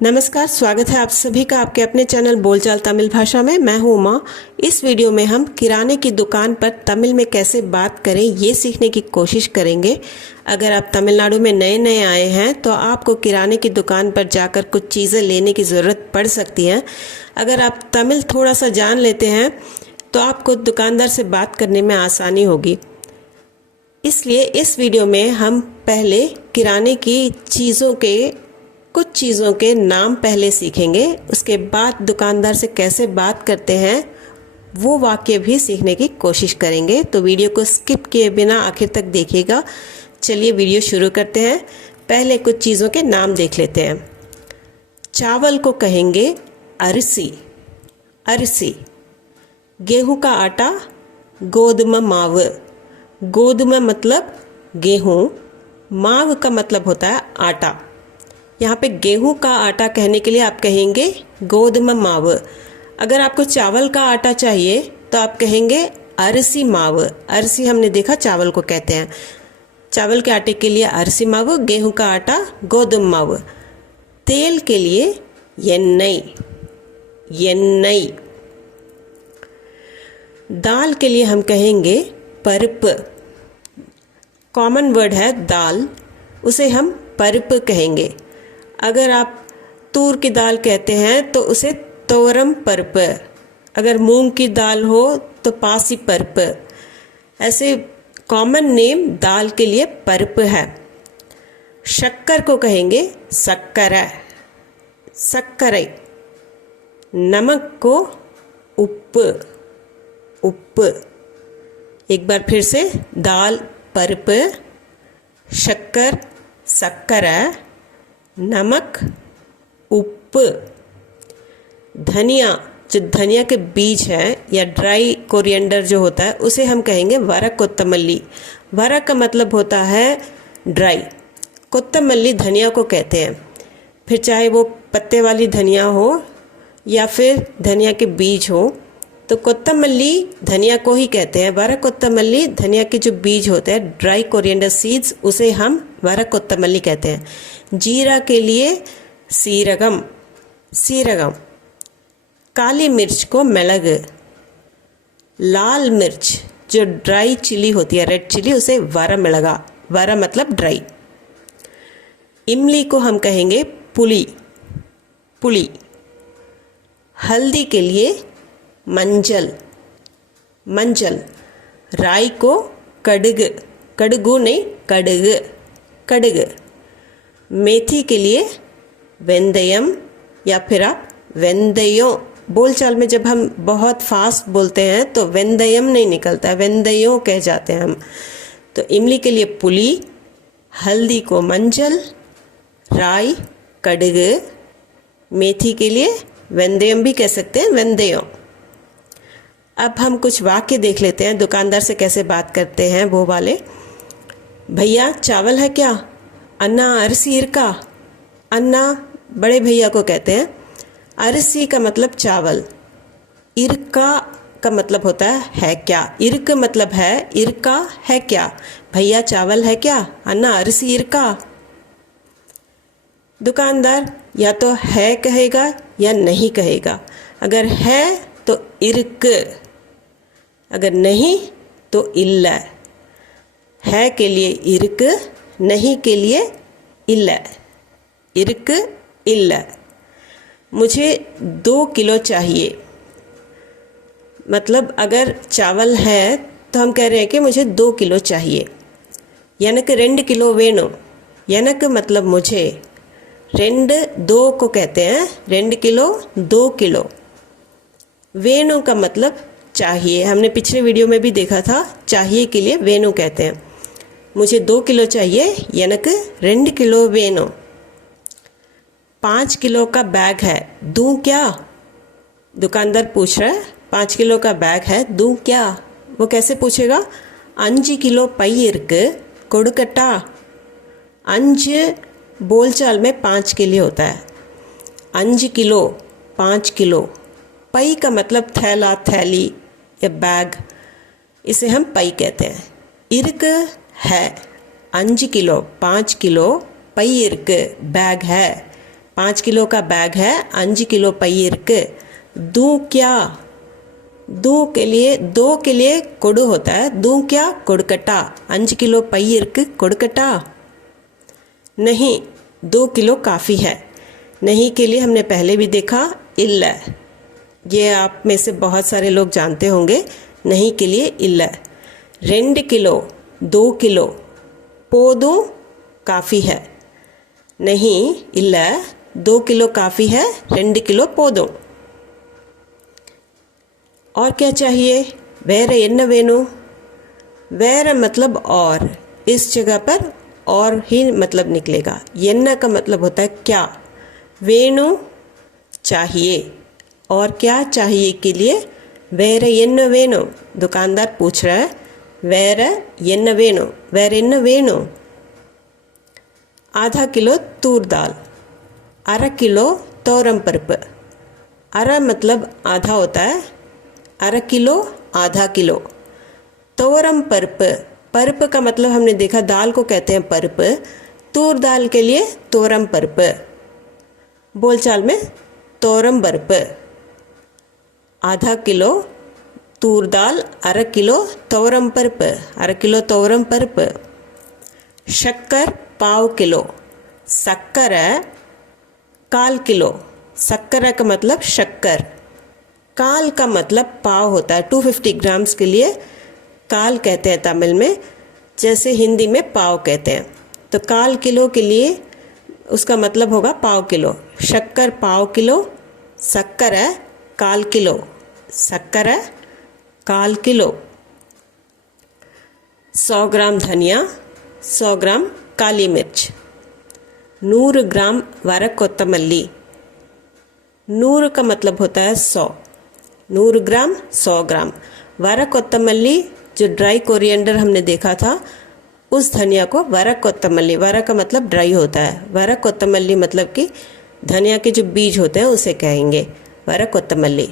नमस्कार, स्वागत है आप सभी का आपके अपने चैनल बोलचाल तमिल भाषा में। मैं हूँ उमा। इस वीडियो में हम किराने की दुकान पर तमिल में कैसे बात करें ये सीखने की कोशिश करेंगे। अगर आप तमिलनाडु में नए नए आए हैं तो आपको किराने की दुकान पर जाकर कुछ चीज़ें लेने की ज़रूरत पड़ सकती है। अगर आप तमिल थोड़ा सा जान लेते हैं तो आपको दुकानदार से बात करने में आसानी होगी। इसलिए इस वीडियो में हम पहले किराने की कुछ चीज़ों के नाम पहले सीखेंगे, उसके बाद दुकानदार से कैसे बात करते हैं वो वाक्य भी सीखने की कोशिश करेंगे। तो वीडियो को स्किप किए बिना आखिर तक देखिएगा। चलिए वीडियो शुरू करते हैं। पहले कुछ चीज़ों के नाम देख लेते हैं। चावल को कहेंगे अरिसी, अरिसी। गेहूं का आटा गोदुम माव, गोदुम मतलब गेहूं, माव का मतलब होता है आटा। यहाँ पे गेहूं का आटा कहने के लिए आप कहेंगे गोदुम माव। अगर आपको चावल का आटा चाहिए तो आप कहेंगे अरसी माव। अरसी हमने देखा चावल को कहते हैं। चावल के आटे के लिए अरसी माव, गेहूं का आटा गोदुम माव। तेल के लिए येन्नई, येन्नई। दाल के लिए हम कहेंगे परिप। कॉमन वर्ड है दाल, उसे हम परिप कहेंगे। अगर आप तूर की दाल कहते हैं तो उसे तोरम परिप। अगर मूंग की दाल हो तो पासी परिप। ऐसे कॉमन नेम दाल के लिए परिप है। शक्कर को कहेंगे सक्कर, सक्कर। नमक को उप, उप। एक बार फिर से दाल परिप, शक्कर सक्कर, नमक उप। धनिया, जो धनिया के बीज है या ड्राई कोरिएंडर जो होता है उसे हम कहेंगे वरक कोत्तमल्ली। वरक का मतलब होता है ड्राई, कोत्तमल्ली धनिया को कहते हैं। फिर चाहे वो पत्ते वाली धनिया हो या फिर धनिया के बीज हो तो कोत्तमल्ली धनिया को ही कहते हैं। वरक कोत्तमल्ली धनिया के जो बीज होते हैं, ड्राई कोरिएंडर सीड्स, उसे हम वरक कोत्तमल्ली कहते हैं। जीरा के लिए सीरगम, सीरगम। काली मिर्च को मिलग। लाल मिर्च जो ड्राई चिली होती है, रेड चिली, उसे वरा मिलगा। वरा मतलब ड्राई। इमली को हम कहेंगे पुली, पुली। हल्दी के लिए मंजल, मंजल। राई को कड़ग, कड़गू नहीं कड़ग, कड़ग। मेथी के लिए वेंदयम या फिर आप वेंदयों। बोलचाल में जब हम बहुत फास्ट बोलते हैं तो वेंदयम नहीं निकलता है, वेंदयों कह जाते हैं हम। तो इमली के लिए पुली, हल्दी को मंजल, राई कड़ग, मेथी के लिए वेंदयम भी कह सकते हैं, वेंदयों। अब हम कुछ वाक्य देख लेते हैं, दुकानदार से कैसे बात करते हैं वो वाले। भैया चावल है क्या? अन्ना अरसी इरका। अन्ना बड़े भैया को कहते हैं। अरसी का मतलब चावल, इरका का मतलब होता है क्या। इर्क मतलब है, इरका है क्या। भैया चावल है क्या? अन्ना अरसी इरका। दुकानदार या तो है कहेगा या नहीं कहेगा। अगर है तो इर्क, अगर नहीं तो इल्ला। है के लिए इर्क, नहीं के लिए इल्ला, इर्क इल्ला। मुझे 2 किलो चाहिए। मतलब अगर चावल है तो हम कह रहे हैं कि मुझे 2 किलो चाहिए। यनक 2 किलो वेणु। यनक मतलब मुझे, रेंड 2 को कहते हैं, 2 किलो 2 किलो। वेणु का मतलब चाहिए। हमने पिछले वीडियो में भी देखा था, चाहिए के लिए वेणु कहते हैं। मुझे 2 किलो चाहिए, यनक 2 किलो वेणु। 5 किलो का बैग है, दूं क्या? दुकानदार पूछ रहा है 5 किलो का बैग है, दूं क्या? वो कैसे पूछेगा? 5 किलो पई इरुक्कु कोडुकट्टा। 5 बोलचाल में 5 के लिए होता है। 5 किलो 5 किलो। पई का मतलब थैला, थैली या बैग, इसे हम पई कहते हैं। इरुक है 5 किलो, 5 किलो पई इरुक बैग है। 5 किलो का बैग है 5 किलो पै इरुक्कु दूं क्या दो के लिए कोडु होता है दूं क्या कोडुकट्टा 5 किलो पै इरुक्कु कोडुकट्टा नहीं 2 किलो काफ़ी है नहीं के लिए हमने पहले भी देखा इल्ल ये आप में से बहुत सारे लोग जानते होंगे नहीं के लिए इल्ल 2 किलो 2 किलो पोदूं काफ़ी है नहीं इल्ल 2 किलो काफ़ी है 2 किलो पोदूं और क्या चाहिए वेरे एन्न वेणु वेरे मतलब और इस जगह पर और ही मतलब निकलेगा एन्न का मतलब होता है क्या वेणु चाहिए और क्या चाहिए के लिए वेरे एन्न वेणु दुकानदार पूछ रहा है वेरे एन्न वेणु आधा किलो तूर दाल अरा किलो तोरम परिप्पु अरा मतलब आधा होता है अरा किलो आधा किलो तोरम परिप का मतलब हमने देखा दाल को कहते हैं परिप तूर दाल के लिए तोरम परिप बोलचाल में तोरम परिप आधा किलो तूर दाल अरा किलो तोरम परिप शक्कर पाव किलो सक्कर काल किलो सक्कर का मतलब शक्कर काल का मतलब पाव होता है 250 ग्राम्स के लिए काल कहते हैं तमिल में जैसे हिंदी में पाव कहते हैं तो काल किलो के लिए उसका मतलब होगा पाव किलो शक्कर पाव किलो सक्कर काल किलो सक्कर काल किलो 100 ग्राम धनिया 100 ग्राम काली मिर्च 100 ग्राम वरक कोत्तमल्ली 100 का मतलब होता है 100 ग्राम 100 ग्राम वरक कोत्तमल्ली जो ड्राई कोरिएंडर हमने देखा था उस धनिया को वरक कोत्तमल्ली वरक का मतलब ड्राई होता है वरक कोत्तमल्ली मतलब कि धनिया के जो बीज होते हैं उसे कहेंगे वरक कोत्तमल्ली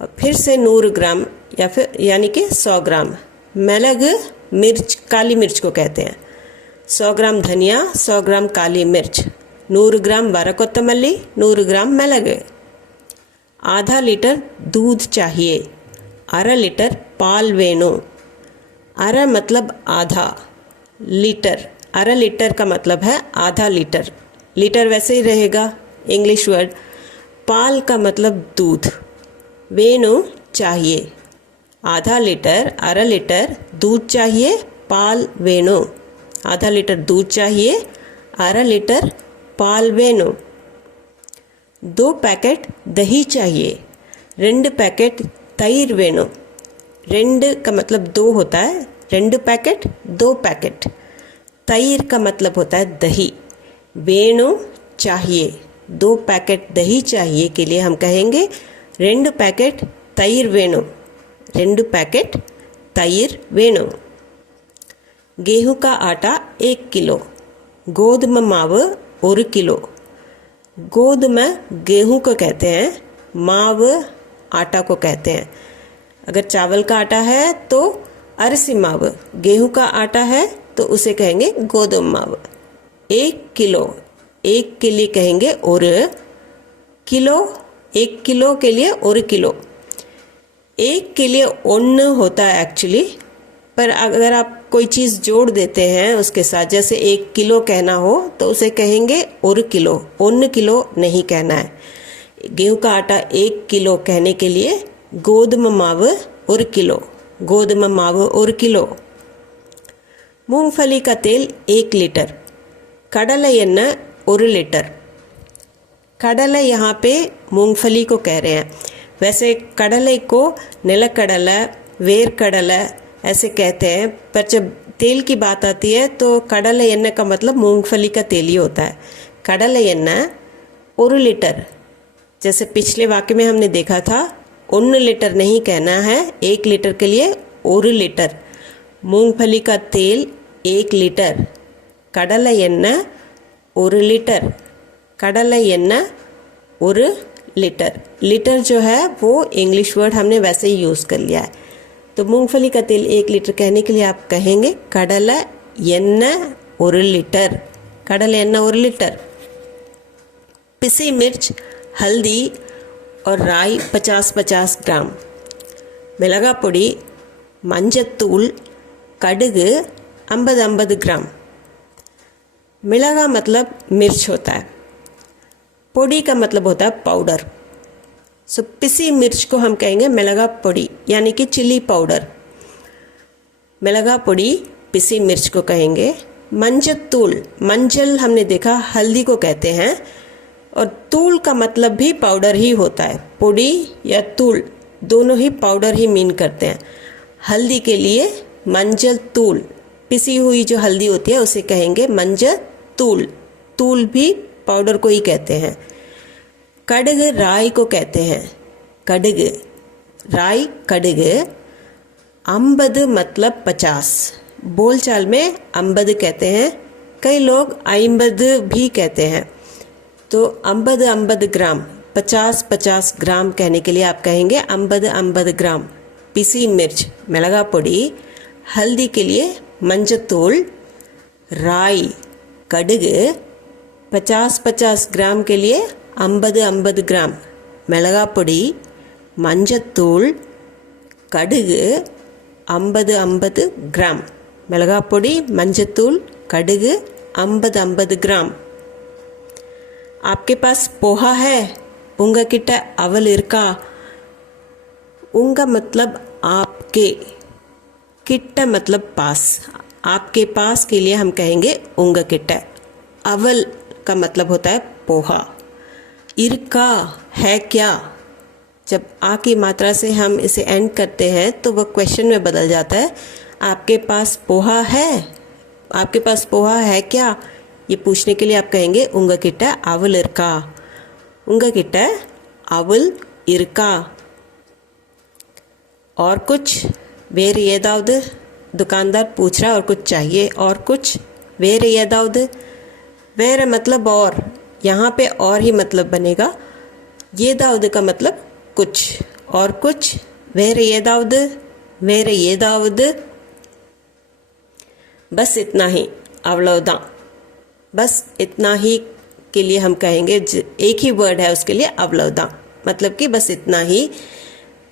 और फिर से 100 ग्राम या फिर यानी कि 100 ग्राम मेलग मिर्च काली मिर्च को कहते हैं 100 ग्राम धनिया 100 ग्राम काली मिर्च 100 ग्राम वरक कोत्तमल्ली 100 ग्राम मेलग आधा लीटर दूध चाहिए अरा लीटर पाल वेणु अरा मतलब आधा लीटर अरा लीटर का मतलब है आधा लीटर लीटर वैसे ही रहेगा इंग्लिश वर्ड पाल का मतलब दूध वेणु चाहिए आधा लीटर अरा लीटर दूध चाहिए पाल वेणु आधा लीटर दूध चाहिए अरा लीटर पाल वेणु 2 पैकेट दही चाहिए 2 पैकेट तैर वेणु 2 का मतलब 2 होता है 2 पैकेट 2 पैकेट तैर का मतलब होता है दही वेणु चाहिए 2 पैकेट दही चाहिए के लिए हम कहेंगे 2 पैकेट तैर वेणु 2 पैकेट तैर वेणु गेहूं का आटा 1 किलो गोधुम माव 1 किलो गोधुम गेहूं को कहते हैं माव आटा को कहते हैं अगर चावल का आटा है तो अरसी माव गेहूं का आटा है तो उसे कहेंगे गोधुम माव 1 किलो 1 के लिए कहेंगे और किलो 1 किलो के लिए और किलो 1 के लिए ओन होता है एक्चुअली पर अगर आप कोई चीज़ जोड़ देते हैं उसके साथ जैसे 1 किलो कहना हो तो उसे कहेंगे और किलो ओन किलो नहीं कहना है गेहूं का आटा 1 किलो कहने के लिए गोधुम माव और किलो गोधुम माव और किलो मूंगफली का तेल 1 लीटर कड़ला एन्न 1 लीटर कड़ला यहाँ पे मूंगफली को कह रहे हैं वैसे कड़ले को निलकड़ला वेर कड़ला ऐसे कहते हैं पर जब तेल की बात आती है तो कड़ला एन्न का मतलब मूंगफली का तेल ही होता है कड़ला एन्न 1 लीटर जैसे पिछले वाक्य में हमने देखा था 1 लीटर नहीं कहना है 1 लीटर के लिए 1 लीटर मूंगफली का तेल 1 लीटर कड़ला एन्न 1 लीटर कड़ला एन्न 1 लीटर लीटर जो है वो इंग्लिश वर्ड हमने वैसे ही यूज़ कर लिया है तो मूंगफली का तेल 1 लीटर कहने के लिए आप कहेंगे कड़ला एन्न 1 लीटर कड़ला एन्न 1 लीटर पिसी मिर्च, हल्दी और राई 50-50 ग्राम, मिளகா பொடி, मंजतूल, कड़ुगु 50-50 ग्राम। मिளகா मतलब मिर्च होता है, पोड़ी का मतलब होता है पाउडर। सो पिसी मिर्च को हम कहेंगे मिளகா பொடி यानी कि चिली पाउडर। मिளகா பொடி पिसी मिर्च को कहेंगे। मंजतूल, मंजल हमने देखा हल्दी को कहते हैं, और तूल का मतलब भी पाउडर ही होता है। पोड़ी या तूल दोनों ही पाउडर ही मीन करते हैं। हल्दी के लिए मंजल तूल, पिसी हुई जो हल्दी होती है उसे कहेंगे मंजल तूल, तूल भी पाउडर को ही कहते हैं। कड़ग राई को कहते हैं, कड़ग राई कड़ग। 50 मतलब 50, बोलचाल में 50 कहते हैं, कई लोग 50 भी कहते हैं। तो 50-50 ग्राम, 50-50 ग्राम कहने के लिए आप कहेंगे 50-50 ग्राम पिसी मिर्च, मिளகா பொடி। हल्दी के लिए मंजतूल, राई कड़ुगु। 50-50 ग्राम के लिए 50-50 ग्राम मिளகா பொடி, मंजतूल, कड़ुगु 50-50 ग्राम। मिளகா பொடி, मंजतूल, कड़ुगु 50-50 ग्राम। आपके पास पोहा है, उंगा किट्ट अवल इरुक्का। उंगा मतलब आपके, किट्ट मतलब पास, आपके पास के लिए हम कहेंगे उंगा किट्ट। अवल का मतलब होता है पोहा। इरुक्का है क्या, जब आ की मात्रा से हम इसे एंड करते हैं तो वह क्वेश्चन में बदल जाता है। आपके पास पोहा है, आपके पास पोहा है क्या, ये पूछने के लिए आप कहेंगे उंगा किट्ट अवल इरुक्का, उंगा किट्ट अवल इरुक्का। और कुछ वेर ஏதாவது, दुकानदार पूछ रहा है और कुछ चाहिए, और कुछ वेर ஏதாவது। वेर मतलब और, यहाँ पे और ही मतलब बनेगा। ஏதாவது का मतलब कुछ, और कुछ वेर ஏதாவது, वेर ஏதாவது। बस इतना ही, अवलौदा। बस इतना ही के लिए हम कहेंगे, एक ही वर्ड है उसके लिए, अवलौदा, मतलब कि बस इतना ही,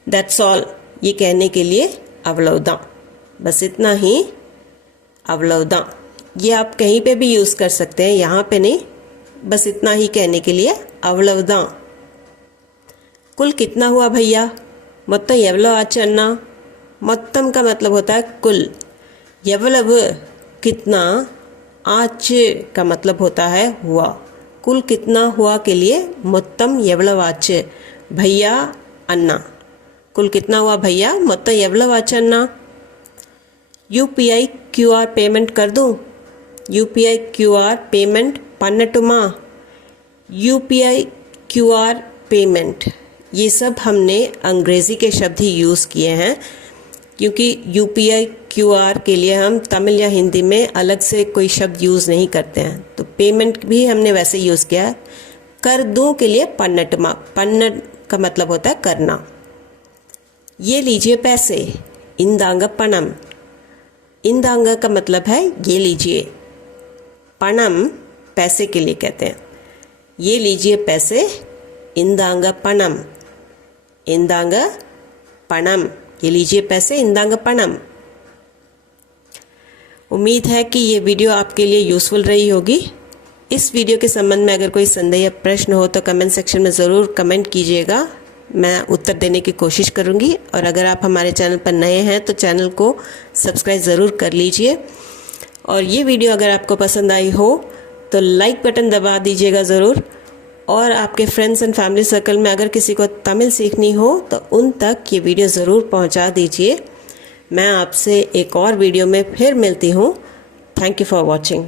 दैट्स ऑल, ये कहने के लिए अवलौदा। बस इतना ही, अवलौदा। ये आप कहीं पे भी यूज़ कर सकते हैं, यहाँ पे नहीं, बस इतना ही कहने के लिए अवलौदा। कुल कितना हुआ भैया, మొత్తం ఎవలో ఆச்சு అన్నా। మొత్తం का मतलब होता है कुल, ఎவ்வளவு कितना, आच का मतलब होता है हुआ। कुल कितना हुआ के लिए మొత్తం ఎவ்வளவு ఆச்சு, भैया अन्ना। कुल कितना हुआ भैया, మొత్తం ఎவ்வளவு ఆச்சு अन्ना। यूपीआई क्यूआर पेमेंट कर दूँ, यूपीआई क्यूआर पेमेंट पन्नटुमा। यूपीआई क्यूआर पेमेंट, ये सब हमने अंग्रेज़ी के शब्द ही यूज़ किए हैं, क्योंकि यूपीआई क्यूआर के लिए हम तमिल या हिंदी में अलग से कोई शब्द यूज़ नहीं करते हैं, तो पेमेंट भी हमने वैसे यूज़ किया है। कर दूँ के लिए पन्नटमा, पन्नट का मतलब होता है करना। ये लीजिए पैसे, इंदांग पणम। इंदांग का मतलब है ये लीजिए, पणम पैसे के लिए कहते हैं। ये लीजिए पैसे, इंदांग पणम, इंदांग पणम। ये लीजिए पैसे, इंदांग पणम। उम्मीद है कि ये वीडियो आपके लिए यूज़फुल रही होगी। इस वीडियो के संबंध में अगर कोई संदेह या प्रश्न हो तो कमेंट सेक्शन में ज़रूर कमेंट कीजिएगा, मैं उत्तर देने की कोशिश करूँगी। और अगर आप हमारे चैनल पर नए हैं तो चैनल को सब्सक्राइब ज़रूर कर लीजिए। और ये वीडियो अगर आपको पसंद आई हो तो लाइक बटन दबा दीजिएगा ज़रूर। और आपके फ्रेंड्स एंड फैमिली सर्कल में अगर किसी को तमिल सीखनी हो तो उन तक ये वीडियो ज़रूर पहुंचा दीजिए। मैं आपसे एक और वीडियो में फिर मिलती हूँ। Thank you for watching.